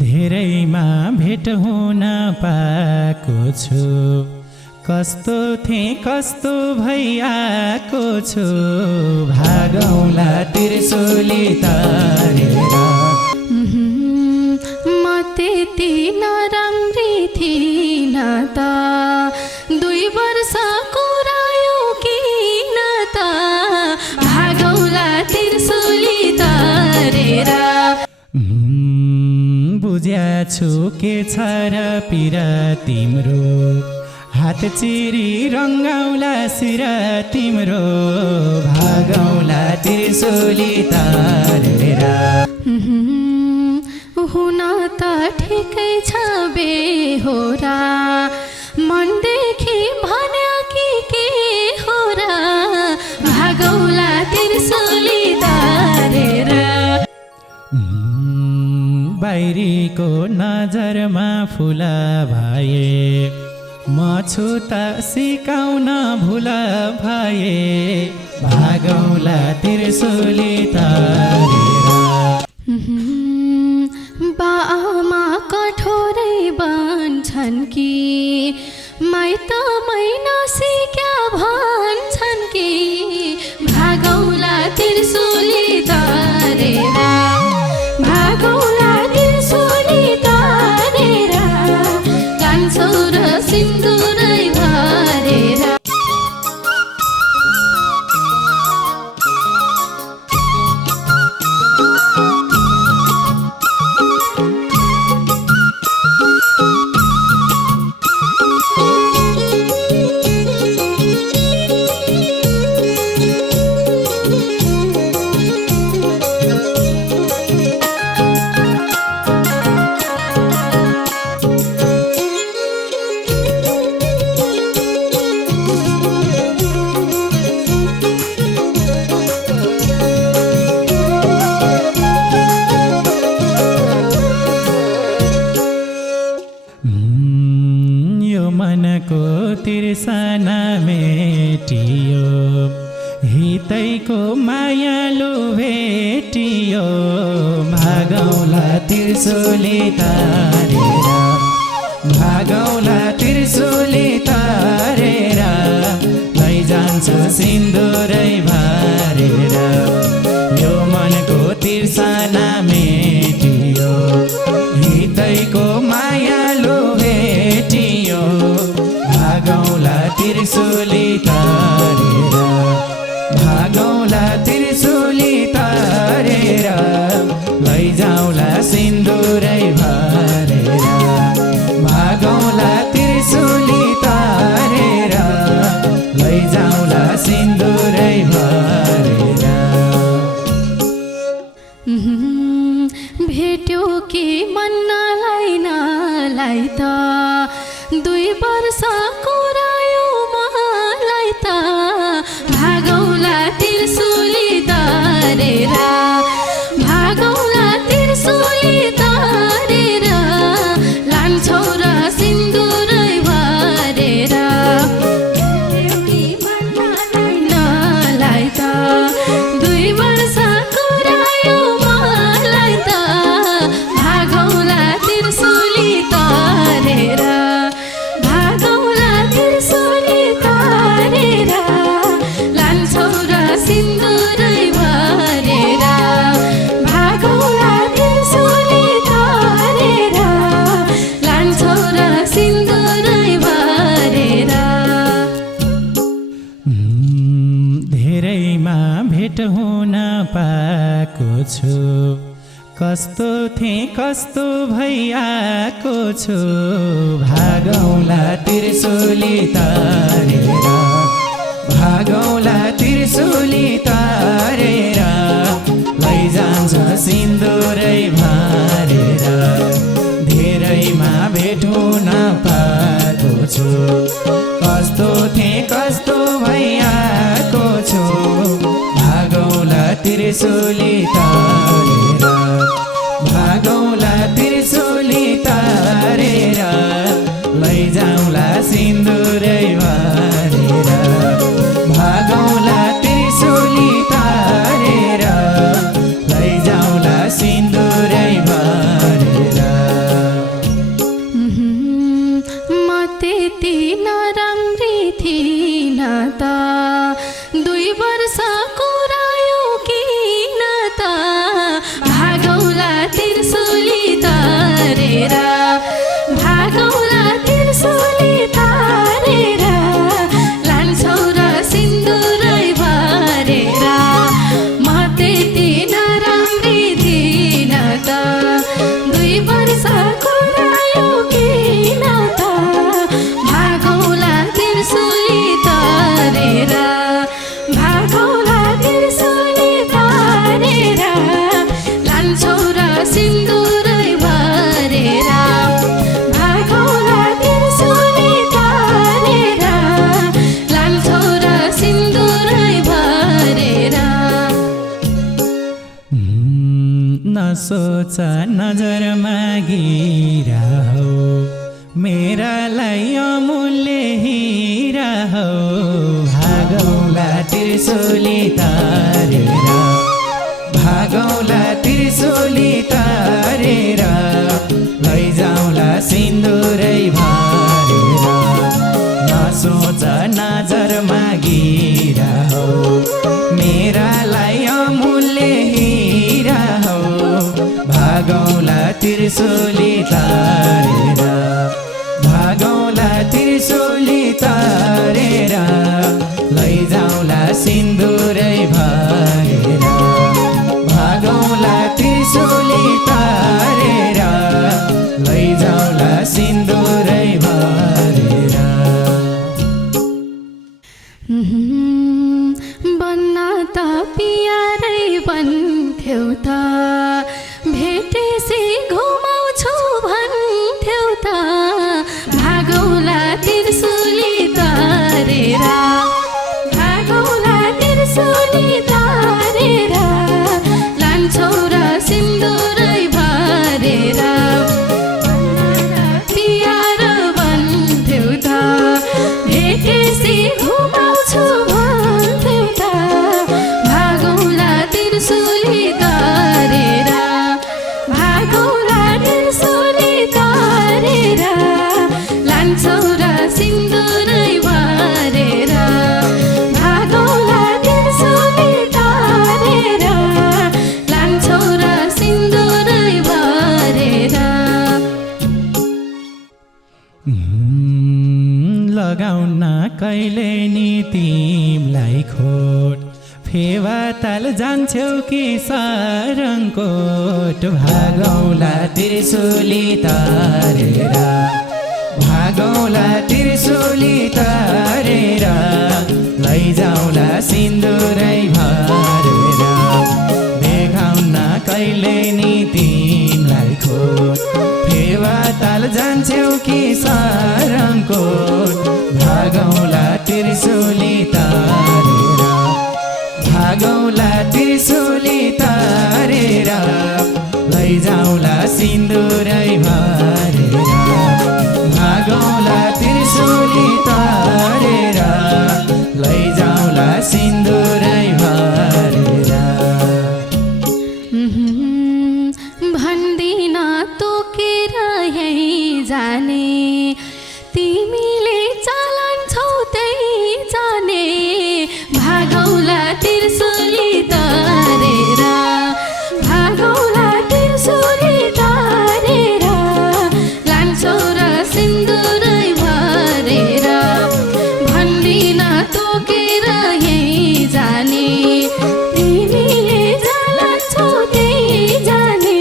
धेरैमा भेट हुन पाएको छु, कस्तो थिएँ कस्तो भइआएको छु, भागौँला त्रिशूली तारेर। म त्यति नराम्री थिइन त, 2 वर्ष कुरायो किन त, भागौँला त्रिशूली तारेर। बुझ्याछु के छ र पीरा तिम्रो, हात चिरी रङ्गाउला शिर तिम्रो, भागौँला त्रिशूली तारेर। हुन त ठिकै छ बेहोरा, मनदेखि भन्या कि के हो र, भागौँला त्रिशूली तारेर। बाहिरीको नजरमा फुला भए, म छु त सिकाउन भुल भए, भागौँला त्रिशूली तारेर। बाआमा कठोरै बन्छन् कि, माइतमै नसिक्या भन्छन् कि, भागौँला त्रिशूली तारेर। भागौँला त्रिशूली तारेर, जान्छौ र सिन्दुरै भरेर। मनको तिर्सना मेटियो, हितैको मायालु भेटियो, भागौँला त्रिशूली तारेर। भागौँला त्रिशूली तारेर, लैजान्छु सिन्दुरै भरेर। यो मनको तिर्सना मेटियो, हितैको मायालु भेटियो, भागौँला त्रिशूली तारेर। भागौँला त्रिशूली तारेर, लैजाउँला सिन्दुरै भरेर। भागौँला त्रिशूली तारेर, लैजाउँला सिन्दुरै भरेर। भेट्यो कि मन्नलाई नलाई त, 2 वर्ष कुरायो मलाई त, भागौँला त्रिशूली तारेर। भागौँला त्रिशूली तारेर, लान्छौ र सिन्दुरै भरेर। नलाई त, 2 वर्ष कुरायो मलाई त, भागौँला त्रिशूली तारेर। भागौँला त्रिशूली तारेर, लान्छौ र सिन्दुरै भरेर। भागौँला त्रिशूली तारेर, लान्छौ र सिन्दुरै भरेर। धेरैमा भेट हुन पाएको छु, कस्तो थिएँ कस्तो भइआएको छु, भागौँला त्रिशूली तारेर। भागौँला त्रिशूली तारेर, लैजान्छ सिन्दुरै भरेर। धेरैमा भेट हुन पाएको छु, कस्तो थिएँ कस्तो भइआएको छु, भागौँला त्रिशूली तारेर। भागौँला त्रिशूली तारेर, लैजाउँला सिन्दुरै भरेर। भागौँला त्रिशूली तारेर, लैजाउँला सिन्दुरै भरेर। त दुई वर्षको रायो किन त भागौला त्रिशुली तरेर भागौला त्रिशुली तरेर लान्छौ र सिन्दुरै भरेर भागौला त्रिशुली तरेर लान्छौ र सिन्दुरै भरेर नसोच नजरमा गिरा हो मेरालाई अमूल्य हिरा हो भागौला त्रिशुली तारेर भागौला त्रिशुली तारेर लैजाउला सिन्दुरै भरेर नसोच नजरमा गिरा हो मेरालाई अमूल्य हिरा हो भागौला त्रिशुली तारेर भागौला त्रिशुली तारेर लैजाउला सिन्दुरै भरेर भागौला त्रिशुली तारेर लैजाउला सिन्दुरै भरेर बन्न त पियारै भन्थ्यौ त भेटेसी घुमाउँछु भन्थ्यौ त भागौला त्रिशुली तरेर भागौला त्रिशुली तरेर लान्छौ र सिन्दुरै भरेर पियार भन्थ्यौ त भेटेसी घुमाउँछु भन्थ्यौ त भागौला त्रिशुली तरेर भागौला त्रिशुली तरेर लान्छौ र सिन्दुरै भरेर भागौला त्रिशुली तरेर लान्छौ र सिन्दुरै भरेर लगाउन कहिले नि तिमलाई खोट फेवा ताल जान्छौ कि सारङ्गकोट भागौला त्रिशुली तारेर भागौला त्रिशुली तारेर लैजाउला सिन्दुरै भरेर देखाउन कहिले नि तिमलाई खोट फेवा ताल जान्छौ कि सारङ्गकोट भागौला त्रिशुली तारेर भागौला त्रिशुली तारेर लैजाउला सिन्दुरै भरेर भागौला त्रिशुली तारेर लैजाउला सिन्दुरै भरेर भन्दिन तोकेर यहीँ जाने तिमीले चलान्छौ त्यही जाने भागौला त्रिशुली तरेर भागौला त्रिशुली तरेर लान्छौ र सिन्दुरै भरेर भन्दिन तोकेर यहीँ जाने तिमीले चलान्छौ त्यही जाने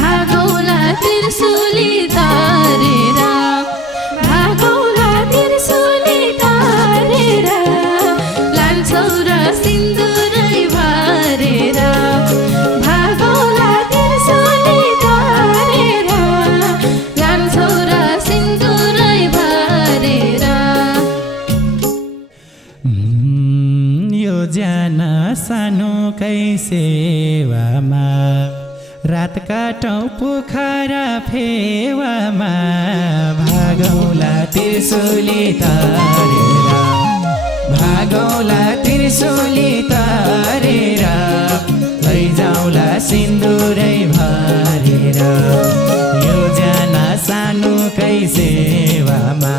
भागौला त्रिशुली तरेर भागौला त्रिशुली तरेर लान्छौ र सिन्दुरै भरेर भागौला त्रिशुली तरेर लान्छौ र सिन्दुरै भरेर यो ज्यान सानोकै सेवामा रात काटौँ पोखरा फेवामा भागौला त्रिशुली तारेर भागौला त्रिशुली तारेर लैजाउला सिन्दुरै भरेर यो ज्यान सानोकै सेवामा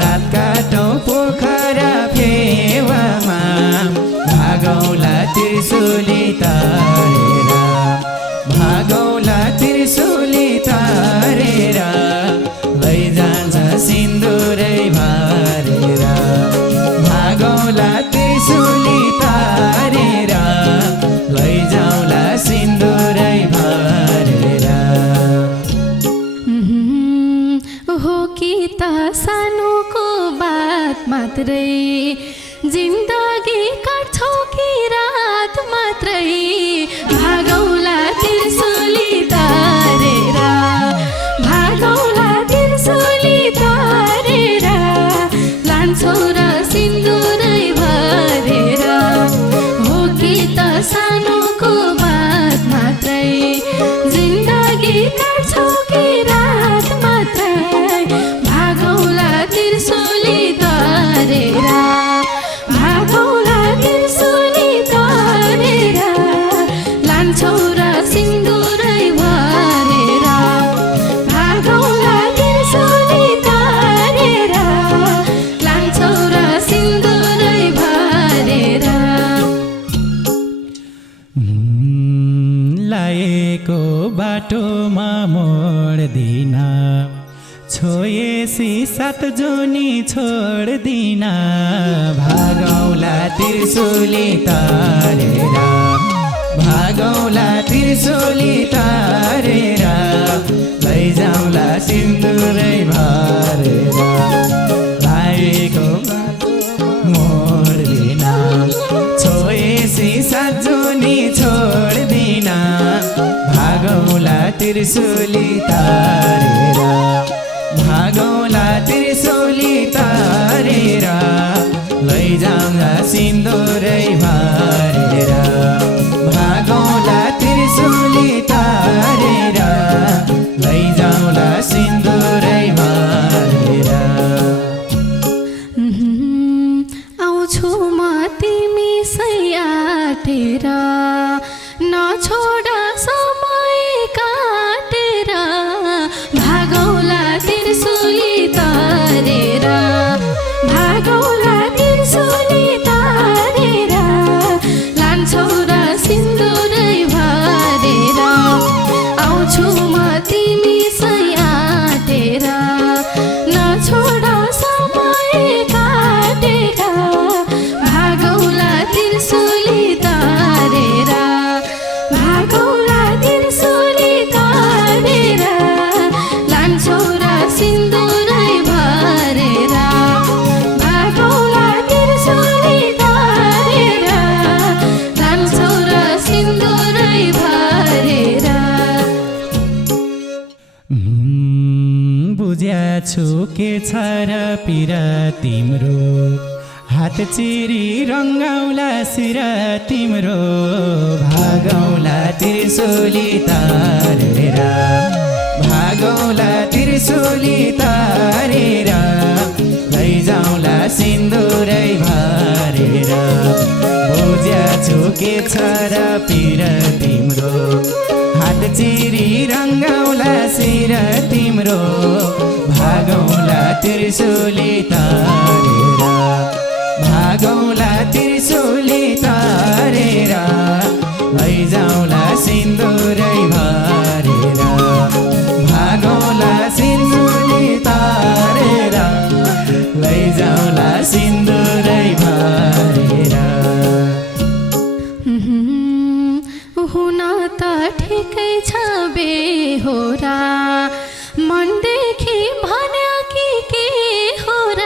रात काटौँ पोखरा फेवामा भागौला त्रिशुली तारेर भागौला त्रिशुली तारेर लैजान्छ सिन्दुरै भरेर भागौला त्रिशुली तारेर लैजाउला सिन्दुरै भरेर मात्रै जिन्दगी काट्छौ कि रात मात्रै भागौला त्रिशूली तारेर भागौला त्रिशूली तारेर लान्छौ र सिन्दुरै भरेर हो कि त सानोको बात मात्रै जिन्दगी काट्छौ कि रात मात्रै भागौला त्रिशूली तारेर भागौला त्रिशूली तारेर लान्छौ र सिन्दुरै भरेर भागौला त्रिशूली तारेर लान्छौ र सिन्दुरै भरेर लाएको बाटोमा मोड्दिन छोएसी सात जोनी छोड्दिन भागौला त्रिशूली तारेर भागौला त्रिशूली तारेर लैजाउँला सिन्दुरै भरेर लाएको मोड्दिन छोएसी सात जोनी छोड्दिन भागौला त्रिशूली तारेर भागौला त्रिशूली तारेर लैजाउँला सिन्दुरै भरेर भागौला त्रिशूली तारेर लैजाउँला सिन्दुरै भरेर आउँछु म तिमी सैयाटेर नछोड समय काटेर भागौला त्रिशूली तारेर भागौला त्रिशूली तारेर लान्छौ र सिन्दुरै भरेर आउँछु म तिमी सैयाटेर नछोड समय काटेर भागौला त्रिशूली तारेर भागौला त्रिशूली तारेर लान्छौ र सिन्दुरै भरेर भागौला त्रिशूली तारेर लान्छौ र सिन्दुरै भरेर बुझ्याछु के छ र पिर तिम्रो हात चिरी रङ्गाउला शिर तिम्रो भागौला त्रिशूली तारेर भागौला त्रिशूली तारेर लैजाउँला सिन्दुरै भरेर बुझ्याछु के छ र पिर तिम्रो हात चिरी रङ्गाउला शिर तिम्रो भागौला त्रिशूली तारेर भागौला त्रिशूली तारेर लैजाउँला सिन्दुरै भरेर भागौला सिन्दुरी तारेर लैजाउँला सिन्दुरै भरेर हुन त ठिकै छ बेहोरा मनदेखि भन्यो कि के हो र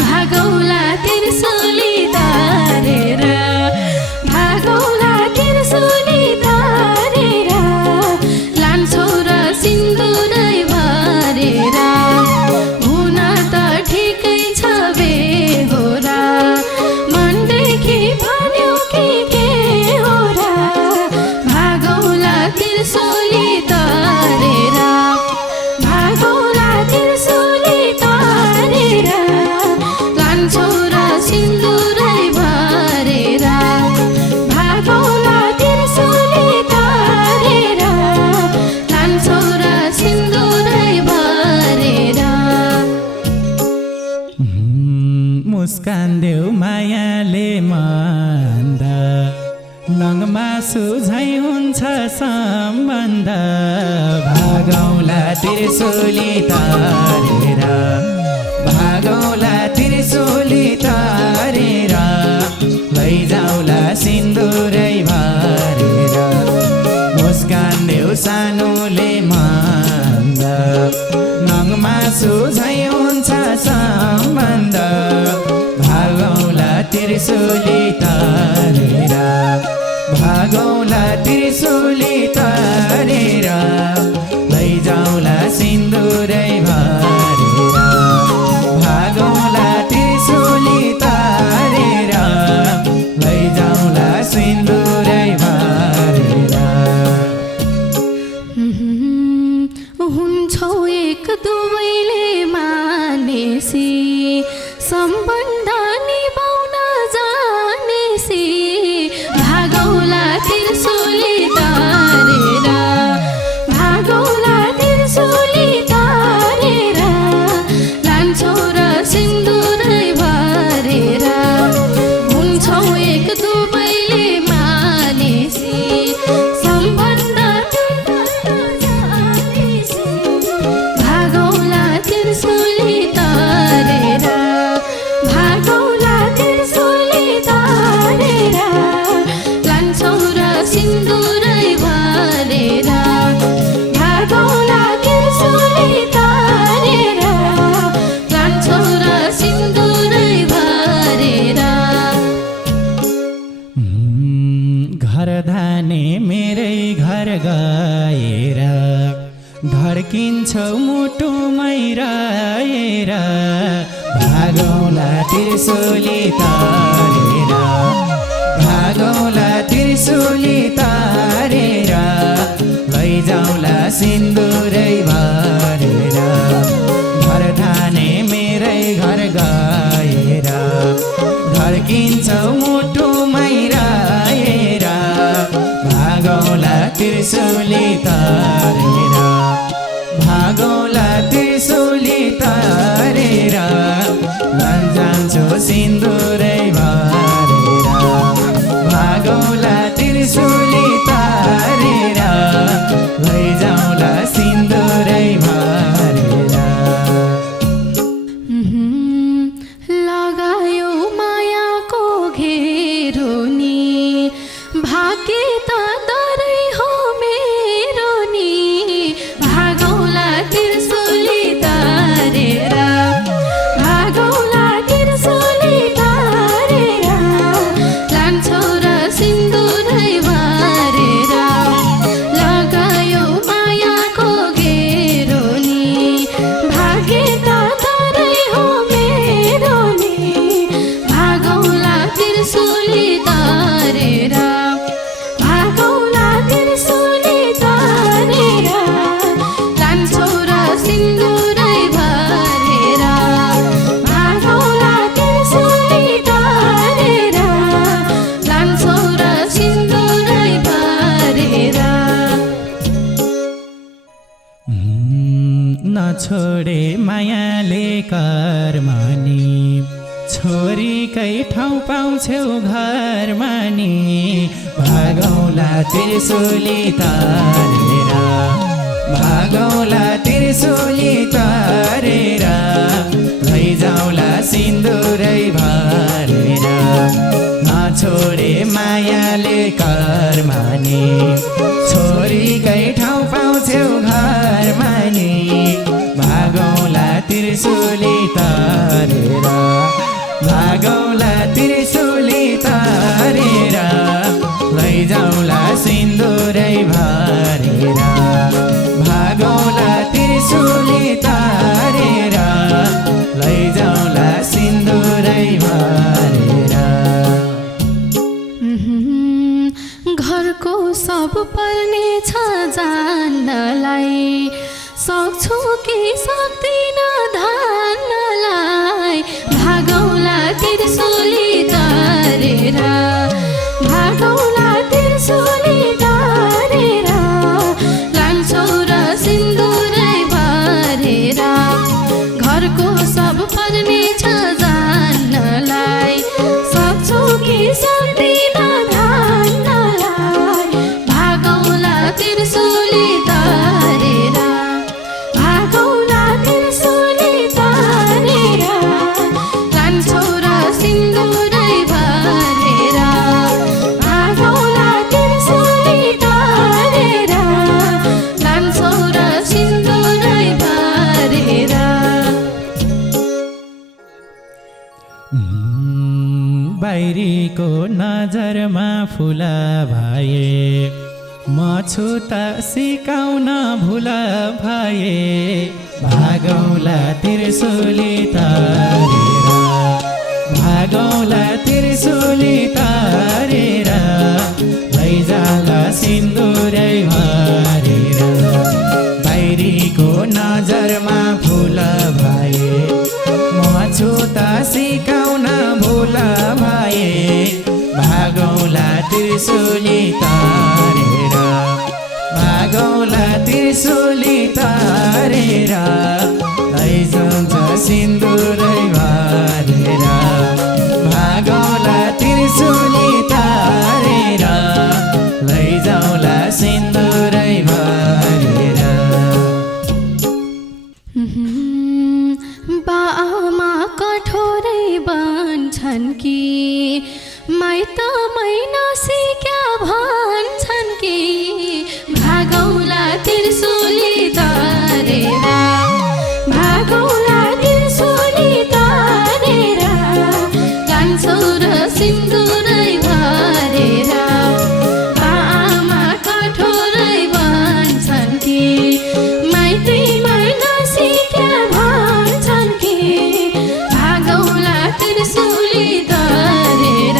भागौला त्रिशूली तारेर भागौला त्रिशूली तारेर लान्छौ र सिन्दुरै भरेर हुन त ठिकै छ बेहोरा मनदेखि भन्यो कि के हो र भागौला त्रिशूली तारेर भागौला त्रिशूली तारेर लान्छौ र सिन्दुरै भरेर भागौला त्रिशूली तारेर लान्छौ र सिन्दुरै भरेर मुस्कान देऊ मायाले मन्द नङमासु झै हुन्छ सम्बन्ध भागौला त्रिशूली तारेर भागौला त्रिशूली तारेर लैजाउँला सिन्दुरै भरेर मुस्कान देऊ सानोले मन्द नङमा सुझै हुन्छ सम्बन्ध भागौला त्रिशूली तारेर भागौला त्रिशूली तारेर लैजाउला सिन्दुरै भरेर भागौला त्रिशूली तारेर लैजाउला सिन्दुरै भरेर हुन्छौ एक दुवैले मानेसी सम्बन्ध निभाउन जानेसी भागौला त्रिशूली तारेर भागौला त्रिशूली तारेर लान्छौ र सिन्दुरै भरेर हुन्छौ एक दुवैले मानेसी सम्बन्ध भागौला त्रिशूली तारेर भागौला त्रिशूली तारेर लान्छौ र सिन्दुरै भरेर भागौला त्रिशूली तारेर लान्छौ र सिन्दुरै भरेर घर धाने मेरै घर गएर धड्किन्छौ मुटुमै रहेर भागौला त्रिशूली तारेर भागौला त्रिशूली तारेर लैजाउला सिन्दुरै भरेर घर धाने मेरै घर गएर धड्किन्छौ मुटुमै रहेर भागौला त्रिशूली तारेर भागौला त्रिशूली तारेर लैजान्छु सिन्दुरै भरेर भागौला त्रिशूली तारेर लैजाउला सिन्दुरै भरेर लगायो मायाको घेरो नि भाग्य त डरै हो मेरो नि भागौला त्रिशूली तारेर भागौला त्रिशूली तारेर लान्छौ र सिन्दुरै भरेर लगायो मायाको घेरो नि भाग्य त डरै हो मेरो नि भागौला त्रिशूली तारेर भागौला त्रिशूली तारेर लान्छौ र सिन्दुरै भरेर भागौला त्रिशूली तारेर लान्छौ र सिन्दुरै भरेर नछोडे मायाले कर्मनी छोरीकै ठाउँ पाउँछौ घरमा नि भागौला त्रिशूली तारेर भागौला त्रिशूली तारेर लैजाउला सिन्दुरै भरेर नछोडे मायाले कर्मनी छोरीकै ठाउँ पाउँछौ घरमा नि भागौला त्रिशूली तारेर भागौला त्रिशूली तारेर लैजाउला सिन्दुरै भरेर भागौला त्रिशूली तारेर लैजाउला सिन्दुरै भरेर घरको सब पर्ने छ जान्नलाई सक्छु कि सक्दिन धान्नलाई भागौला त्रिशूली तारेर भागौला त्रिशूली तारेर लान्छौ र सिन्दुरै भरेर घरको सब पर्ने छ जान्नलाई सक्छु कि सक्दिन धान्नलाई भागौला त्रिशूली तारेर भागौला त्रिशूली बैरीको नजरमा फुल भए म छु त सिकाउन भुल भए भागौला त्रिशूली तारेर भागौला त्रिशूली तारेर लैजाला सिन्दुरै भरेर बैरीको नजरमा फुल भए म छु त सिकाउन भुल भए भागौला त्रिशूली तारेर भागौला त्रिशूली तारेर लैजान्छ सिन्दुरै भरेर भागौला त्रिशूली तारेर लैजाउला सिन्दुरै भरेर। बाआमा कठोरै बन्छन् कि माइतमै नसिक्या भन्छन् कि भागौला त्रिशूली तारेर भागौला त्रिशूली तारेर लान्छौ र सिन्दुरै भरेर बाआमा कठोरै बन्छन् कि माइतैमा नसिक्या भन्छन् कि भागौला त्रिशूली तारेर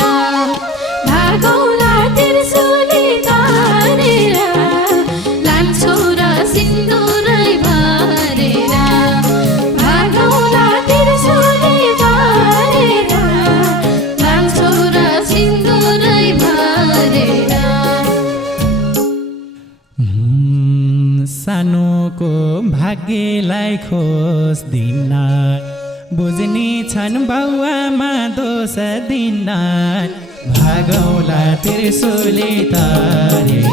भागौला त्रिशूली तारेर लान्छौ र सिन्दुरै भरेर भागौला त्रिशूली तारेर लान्छौ र सिन्दुरै भरेर। सानोको भाग्यलाई खोज्दिन बुझ्ने छन् बाउआमा दोष दिन भागौला त्रिशूली तारेर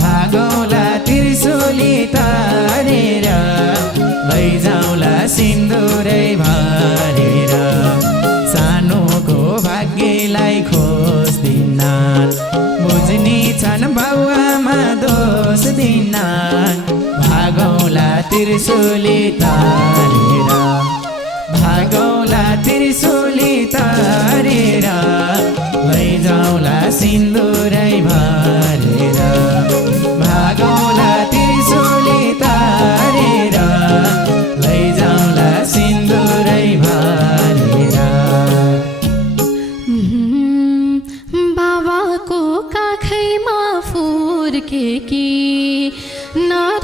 भागौला त्रिशूली तारेर लैजाउला सिन्दुरै भरेर सानोको भाग्यलाई खोज्दिन बुझ्ने छन् बाउआमा दोष दिन भागौला त्रिशूली तारेर भागौला त्रिशूली तारेर लैजाउला सिन्दुरै भरेर भागौला त्रिशूली तारेर लैजाउला सिन्दुरै भरेर। बाबाको काखैमा फुर्के कि न